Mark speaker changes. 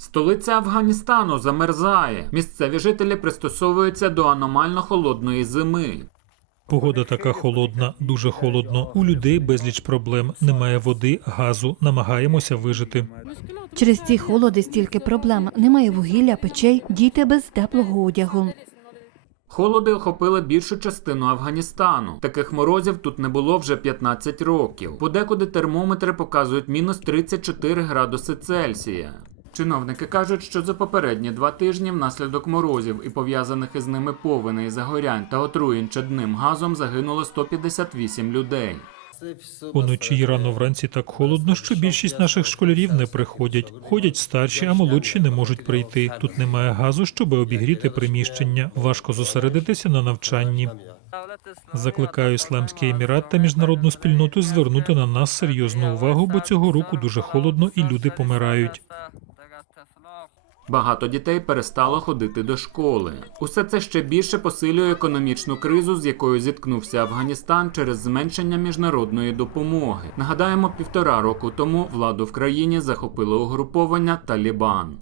Speaker 1: Столиця Афганістану замерзає. Місцеві жителі пристосовуються до аномально холодної зими.
Speaker 2: Погода така холодна, дуже холодно. У людей безліч проблем. Немає води, газу. Намагаємося вижити.
Speaker 3: Через ці холоди стільки проблем. Немає вугілля, печей, діти без теплого одягу.
Speaker 1: Холоди охопили більшу частину Афганістану. Таких морозів тут не було вже 15 років. Подекуди термометри показують мінус 34 градуси Цельсія. Чиновники кажуть, що за попередні два тижні внаслідок морозів і пов'язаних із ними повеней, загорянь та отруєнь чадним газом загинуло 158 людей.
Speaker 2: Уночі й рано вранці так холодно, що більшість наших школярів не приходять. Ходять старші, а молодші не можуть прийти. Тут немає газу, щоб обігріти приміщення. Важко зосередитися на навчанні. Закликаю Ісламський Емірат та міжнародну спільноту звернути на нас серйозну увагу, бо цього року дуже холодно і люди помирають.
Speaker 1: Багато дітей перестало ходити до школи. Усе це ще більше посилює економічну кризу, з якою зіткнувся Афганістан через зменшення міжнародної допомоги. Нагадаємо, півтора року тому владу в країні захопило угруповання Талібан.